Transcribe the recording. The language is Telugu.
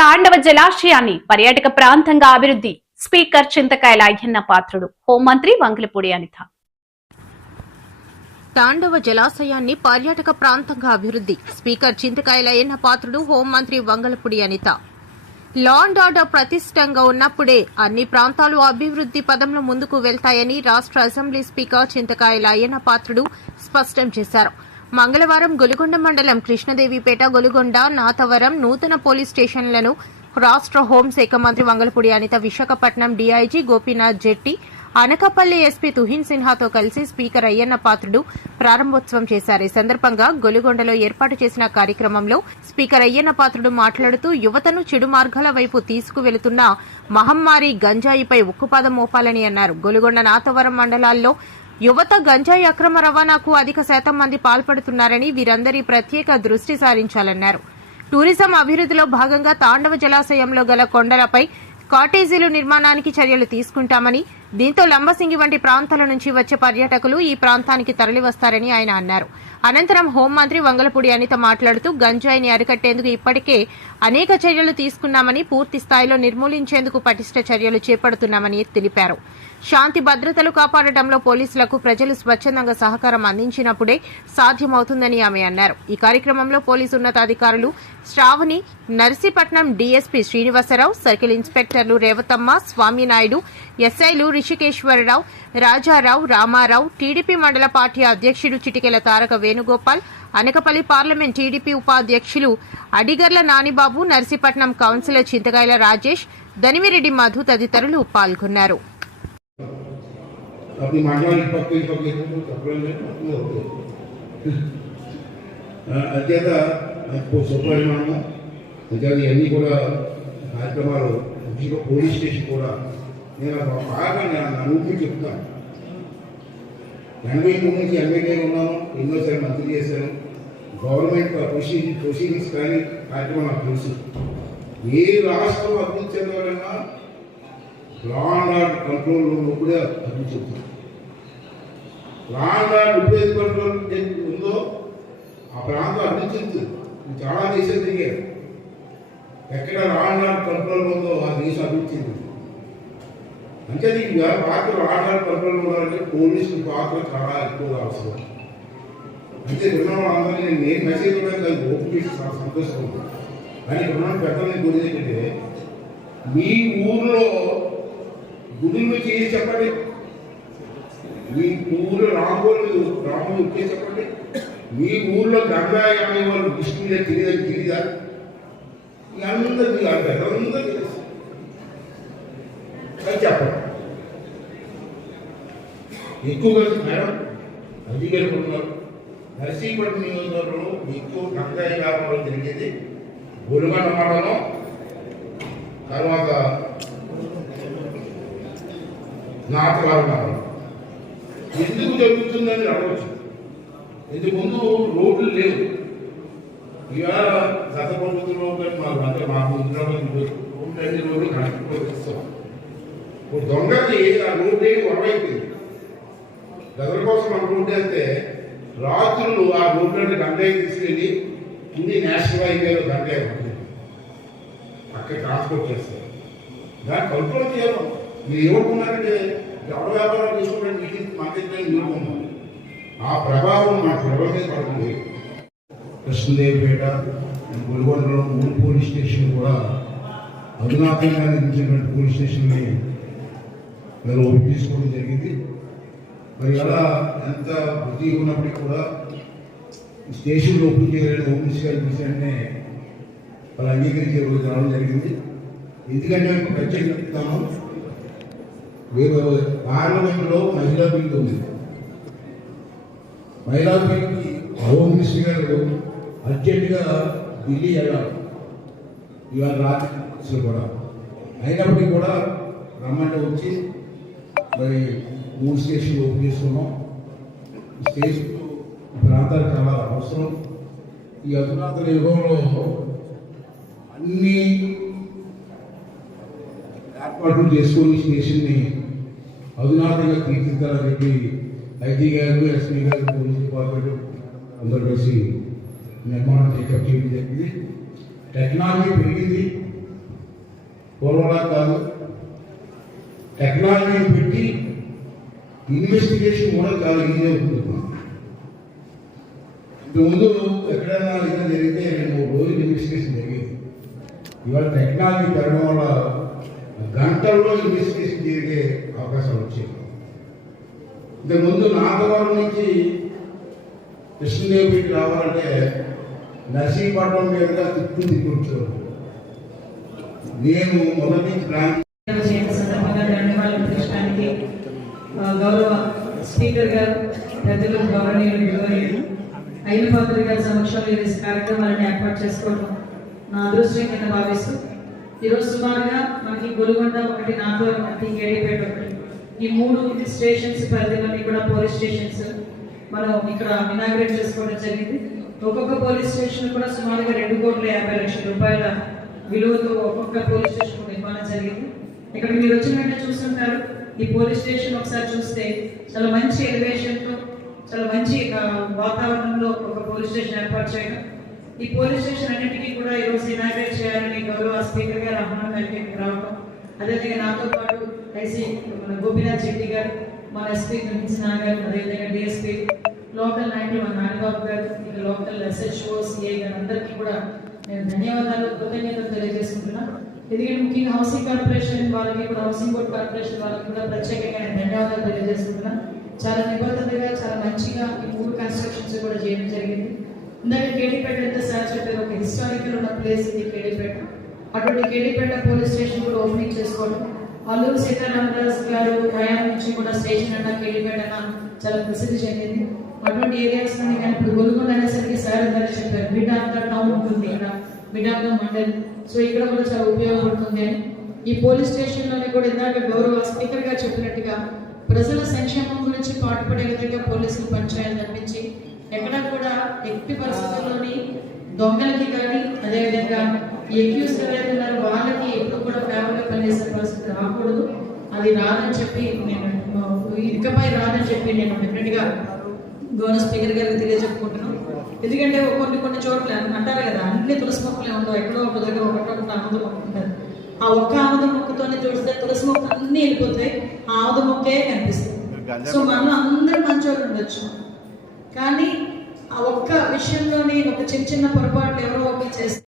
తాండవ జలాశయాన్ని పర్యాటక ప్రాంతంగా అభివృద్ధి స్పీకర్ చింతకాయల అయ్యన్న పాత్రుడు హోంమంత్రి వంగలపూడి అనిత. తాండవ జలాశయాన్ని పర్యాటక ప్రాంతంగా అభివృద్ధి స్పీకర్ చింతకాయల అయ్యన్న పాత్రుడు హోంమంత్రి Vangalapudi Anitha. Law and order ప్రతిష్టంగా ఉన్నప్పుడే అన్ని ప్రాంతాలు అభివృద్ధి పదంలో ముందుకు వెళ్తాయని రాష్ట్ర అసెంబ్లీ స్పీకర్ చింతకాయల అయ్యన్న పాత్రుడు స్పష్టం చేశారు. మంగళవారం గొలుగొండ మండలం కృష్ణదేవిపేట, గొలుగొండ, నాతవరం నూతన పోలీస్ స్టేషన్లను రాష్ట్ర హోంశాఖ మంత్రి వంగలపూడి అనిత, విశాఖపట్నం డీఐజీ గోపీనాథ్ జెట్టి, అనకాపల్లి ఎస్పీ తుహిన్ సిన్హాతో కలిసి స్పీకర్ అయ్యన్న పాత్రుడు ప్రారంభోత్సవం చేశారు. ఈ సందర్భంగా గొలుగొండలో ఏర్పాటు చేసిన కార్యక్రమంలో స్పీకర్ అయ్యన్న పాత్రుడు మాట్లాడుతూ, యువతను చెడు మార్గాల వైపు తీసుకువెళుతున్న మహమ్మారి గంజాయిపై ఉక్కుపాదం మోపాలని అన్నారు. గొలుగొండ, నాతవరం మండలాల్లో యువత గంజాయి అక్రమ రవాణాకు అధిక శాతం మంది పాల్పడుతున్నారని, వీరందరి ప్రత్యేక దృష్టి సారించాలన్నారు. టూరిజం అభివృద్ధిలో భాగంగా తాండవ జలాశయంలో గల కొండలపై కాటేజీలు నిర్మాణానికి చర్యలు తీసుకుంటామని, దీంతో లంబసింగి వంటి ప్రాంతాల నుంచి వచ్చే పర్యాటకులు ఈ ప్రాంతానికి తరలివస్తారని ఆయన అన్నారు. అనంతరం హోంమంత్రి వంగలపూడి అనిత మాట్లాడుతూ, గంజాయిని అరికట్టేందుకు ఇప్పటికే అనేక చర్యలు తీసుకున్నామని, పూర్తి స్థాయిలో నిర్మూలించేందుకు పటిష్ట చర్యలు చేపడుతున్నామని తెలిపారు. శాంతి భద్రతలు కాపాడటంలో పోలీసులకు ప్రజలు స్వచ్ఛందంగా సహకారం అందించినప్పుడే సాధ్యమవుతుందని ఆమె అన్నారు. ఈ కార్యక్రమంలో పోలీసు ఉన్నతాధికారులు శ్రావణి, నర్సీపట్నం డీఎస్పీ శ్రీనివాసరావు, సర్కిల్ ఇన్స్పెక్టర్లు రేవతమ్మ, స్వామినాయుడు, ఎస్ఐలు రిషికేశ్వరరావు, రాజారావు, రామారావు, టీడీపీ మండల పార్టీ అధ్యక్షుడు చిటికెల తారక వేణుగోపాల్, అనకపల్లి పార్లమెంట్ టీడీపీ ఉపాధ్యక్షులు అడిగర్ల నానిబాబు, నర్సీపట్నం కౌన్సిలర్ చింతకాయల రాజేష్, దనిమిరెడ్డి మధు తదితరులు పాల్గొన్నారు. अपनी मांडवा पक्के पक्के होते అధ్యత సుబ్రహ్మణ్యము నిజాన్ని అన్నీ కూడా కార్యక్రమాలు పోలీస్ స్టేషన్ కూడా నేను బాగా నా ఊరికి చెప్తాను. 83 నుంచి ఎమ్మెల్యే ఉన్నాను, ఎన్నోసారి మంత్రి చేశాను. గవర్నమెంట్ ప్రొసీడింగ్స్ కానీ కార్యక్రమం నాకు తెలుసు. ఏ రాష్ట్రం అభివృద్ధి చెందాలన్నా లా అండ్ ఆర్డర్ కంట్రోల్లో కూడా అభివృద్ధి చెందుతుంది. లా అండ్ ఆర్డర్ ఉపయోగ కంట్రోల్ ఉందో ఆ ప్రాంతం అభివృద్ధి చెందుతుంది. చాలా దేశాలు తిరిగారు. ఎక్కడ లా అండ్ ఆర్డర్ కంట్రోల్ ఉందో ఆ దేశం అభివృద్ధి చెందుతుంది. అంటే దీనికి పాత్ర లా అండ్ ఆర్డర్ కంట్రోల్ ఉండాలంటే పోలీసుల పాత్ర చాలా ఎక్కువగా అవసరం. అంటే విన్న వాళ్ళందరినీ నేను మెసేజ్ కూడా ఓపెన్ చేసి చాలా సంతోషంగా ఉంటుంది. కానీ విన్న పెద్దలని కోరేది ఏంటంటే, మీ ఊర్లో గుడులు చేసి చెప్పండి, మీ ఊరు రాముడు వచ్చేసి చెప్పండి, మీ ఊర్లో గంగాయి అనే వాళ్ళు విష్ణు మీద తెలియదా? అందరికీ అందరూ తెలుసు. అది చెప్పండి. ఎక్కువగా మేడం అధికారులు ఉన్నారు. నర్సీపట్నం నియోజకవర్గంలో ఎక్కువ గంగాయి వ్యాపారం జరిగేది గొలుగొండ మండలం, తర్వాత నాటకాలు. ఎందుకు జరుగుతుందని అడగచ్చు. ఇంతకుముందు రోడ్లు లేవు. ఇవాళ గత ప్రభుత్వంలో మాకు అంటే మాకు రోడ్లు కనెక్టిస్తాం. ఇప్పుడు దొంగకి ఆ రోడ్డు గొడవైపోయింది. గదుల కోసం ఆ రోడ్డు వేస్తే రాత్రులు ఆ రోడ్లని గంగాయి తీసుకెళ్ళి కింది నేషనల్ హైవేలో గంగాయి ఉంటుంది, అక్కడ ట్రాన్స్పోర్ట్ చేస్తారు. దాన్ని కంట్రోల్ చేయాలి. మీరు ఏమనుకున్నారంటే ఎవరు వ్యాపారం చేసుకోవడానికి వీటికి మార్కెట్ నిలుపుకున్నాం. ఆ ప్రభావం మా ప్రభావం మీద పడుతుంది. కృష్ణదేవిపేట, గొలుగొండలో 3 పోలీస్ స్టేషన్లు కూడా అధునాతంగా నిర్మించినటువంటి పోలీస్ స్టేషన్ని మీరు ఓపెన్ తీసుకోవడం జరిగింది. మరి అలా ఎంత వృద్ధి ఉన్నప్పటికీ కూడా స్టేషన్లు ఓపెన్ చేయాలని హోమ్ మినిస్టర్ విషయాన్ని వాళ్ళు అంగీకరించే రోజు రావడం జరిగింది. ఎందుకంటే ప్రత్యేకంగా చెప్తాము, మీరు పార్లమెంట్లో మహిళా బిల్లు ఉంది. మహిళా బిల్లుకి హోమ్ మినిస్టర్ గారు అర్జెంటుగా ఢిల్లీ వెళ్ళాలి ఇవాళ రాత్రి కూడా. అయినప్పటికీ కూడా రమ్మంటే వచ్చి మరి 3 స్టేషన్లు ఓపెన్ చేసుకున్నాం. స్టేషన్ ప్రాంతాలు చాలా అవసరం. ఈ అధునాతన యుగంలో అన్ని ఏర్పాట్లు చేసుకొని స్టేషన్ని అధునాతంగా తీర్చిదిద్దాలని చెప్పి ఐజీ గారు, ఎస్పీ గారు, పోలీస్ డిపార్ట్మెంట్ అందరూ కలిసి నిర్మాణం చేయడం జరిగింది. టెక్నాలజీ పెరిగింది, పూర్వంలా కాదు, టెక్నాలజీ పెట్టి ఇన్వెస్టిగేషన్ కూడా చాలా ఈజీ అవుతుంది. ముందు ఎక్కడైనా ఏదైనా జరిగితే 2-3 రోజులు ఇన్వెస్టిగేషన్ జరిగేది. ఇవాళ టెక్నాలజీ పెరగడం వల్ల గంటల్లో ఇన్వెస్టిగేషన్ జరిగే అవకాశాలు వచ్చాయి. ఇంతకుముందు నాగవరం నుంచి కృష్ణదేవికి రావాలంటే నర్సీపట్నం మీదుగా తిప్పుకొచ్చేవారు. నేను మొదటి నుంచి ప్లాన్ సందర్భంగా ధన్యవాదాలు ప్రశ్నానికి గౌరవ స్పీకర్ గారు, పెద్దలు, గౌరవనీయులు అయిన పాత్ర గారి సమక్షంలో ఈ కార్యక్రమాలను ఏర్పాటు చేసుకోవడం నా అదృష్టం కింద భావిస్తూ ఈరోజు సుమారుగా మనకి గొలుగొండ ఒకటి, నాగవరం ఒకటి, కేడీపేట ఒకటి, ఈ 3 స్టేషన్స్ పరిధిలోని కూడా పోలీస్ స్టేషన్స్ మనం ఇక్కడ ఇనాగ్రేట్ చేసుకోవడం జరిగింది. ఒక్కొక్క పోలీస్ స్టేషన్ కూడా సుమారుగా 2,50,00,000 రూపాయల విలువతో ఒక్కొక్క పోలీస్ స్టేషన్ నిర్మాణం జరిగింది. ఇక్కడ మీరు వచ్చిన వెంటనే చూస్తుంటారు. ఈ పోలీస్ స్టేషన్ ఒకసారి చూస్తే చాలా మంచి ఎలివేషన్తో, చాలా మంచి వాతావరణంలో ఒక పోలీస్ స్టేషన్ ఏర్పాటు చేయడం, ఈ పోలీస్ స్టేషన్ అన్నింటినీ కూడా ఈరోజు ఇనాగ్రేట్ చేయాలని గౌరవ స్పీకర్ గారు ఆహ్వానం కలిగి రావడం, అదేవిధంగా నాతో పాటు ఐసీ మన గోపీనాథ్ శెట్టి గారు, మన ఎస్పీ నిర్మించిన గారు, అదేవిధంగా డిఎస్పీ, లోకల్ నాయకులు మన నాగబాబు గారు, ఇక లోకల్ ఎస్హెచ్ఓ, సిఐ గారు అందరికీ కూడా నేను ధన్యవాదాలు, కృతజ్ఞతలు తెలియజేసుకుంటున్నాను. ఎందుకంటే ముఖ్యంగా హౌసింగ్ కార్పొరేషన్ వాళ్ళకి కూడా, హౌసింగ్ బోర్డ్ కార్పొరేషన్ వాళ్ళకి కూడా ప్రత్యేకంగా నేను ధన్యవాదాలు తెలియజేసుకుంటున్నాను. చాలా నిబద్ధతగా, చాలా మంచిగా ఈ 3 కన్స్ట్రక్షన్స్ కూడా చేయడం జరిగింది. ఇందాక కేడీపేట ఎంత సార్ చెప్పారు, ఒక హిస్టారికల్ ఉన్న ప్లేస్ ఇది కేడీపేట. అటువంటి కేడీపేట పోలీస్ స్టేషన్ కూడా ఓపెనింగ్ చేసుకోవడం, అల్లూరు సీతారామరాజు గారు ప్రయాణం నుంచి కూడా స్టేషన్ అన్న కేడీపేట అన్న చాలా ప్రసిద్ధి చెందింది. అటువంటి ఏరియాస్ నుండి కానీ ఇప్పుడు గొలుగొండ అనేసరికి సార్ గారు చెప్పారు, మిడ్ ఆఫ్ ద టౌన్ ఉంటుంది ఇక్కడ, mid of the mandal, so ఇక్కడ కూడా చాలా ఉపయోగపడుతుంది అని. ఈ పోలీస్ స్టేషన్లోని కూడా ఇందాక గౌరవ స్పీకర్ గారు చెప్పినట్టుగా ప్రజల సంక్షేమం గురించి పాటుపడే విధంగా పోలీసులు పనిచేయాలని తప్పించి ఎక్కడా కూడా ఎట్టి పరిస్థితుల్లోని దొంగలకి కానీ, అదేవిధంగా ఎక్యూస్ ఎవరైతే ఉన్నారో వాళ్ళకి ఎప్పుడు కూడా ఫేవర్గా పనిచేసే పరిస్థితి రాకూడదు. అది రాదని చెప్పి నేను ఇకపై రాదని చెప్పి నేను డెఫినెట్గా గవర్నర్ స్పీకర్ గారికి తెలియజెప్పుకుంటున్నాను. ఎందుకంటే కొన్ని చోట్ల అంటారు కదా, అన్ని తులసి మొక్కలే ఉండవు, ఎక్కడో ఒక దగ్గర ఒకటి ఆముదం మొక్క ఉంటుంది. ఆ ఒక్క ఆముదం మొక్కతోనే చూస్తే తులసి మొక్క అన్నీ వెళ్ళిపోతాయి, ఆ ఆముదం మొక్కే కనిపిస్తుంది. సో మనం అందరూ మంచోళ్ళు ఉండొచ్చు, కానీ ఆ ఒక్క విషయంలోని ఒక చిన్న పొరపాట్లు ఎవరో ఒకటి చేస్తే